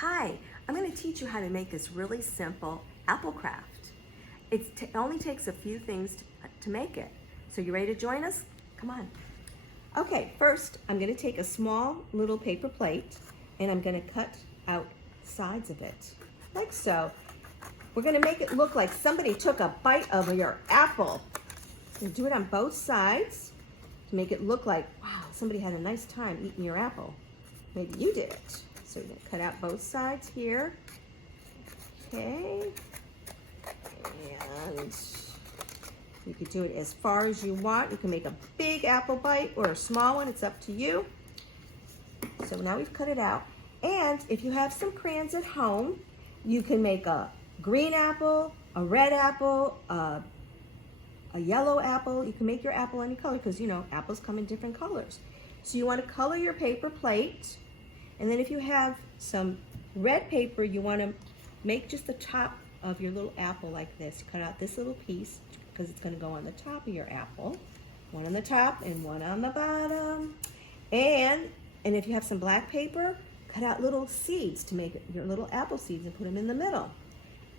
Hi, I'm going to teach you how to make this really simple apple craft. It only takes a few things to make it. So you ready to join us? Come on. Okay, first I'm going to take a small little paper plate and I'm going to cut out sides of it, like so. We're going to make it look like somebody took a bite of your apple. You do it on both sides to make it look like, wow, somebody had a nice time eating your apple. Maybe you did it. So you're going to cut out both sides here. Okay. And you can do it as far as you want. You can make a big apple bite or a small one. It's up to you. So now we've cut it out. And if you have some crayons at home, you can make a green apple, a red apple, a yellow apple. You can make your apple any color because, you know, apples come in different colors. So you want to color your paper plate. And then if you have some red paper, you want to make just the top of your little apple like this. Cut out this little piece because it's going to go on the top of your apple. One on the top and one on the bottom. And if you have some black paper, cut out little seeds to make your little apple seeds and put them in the middle.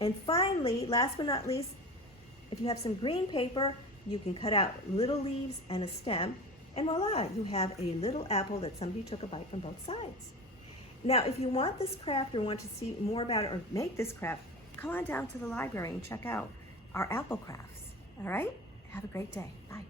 And finally, last but not least, if you have some green paper, you can cut out little leaves and a stem. And voila, you have a little apple that somebody took a bite from both sides. Now, if you want this craft or want to see more about it or make this craft, come on down to the library and check out our apple crafts. All right? Have a great day. Bye.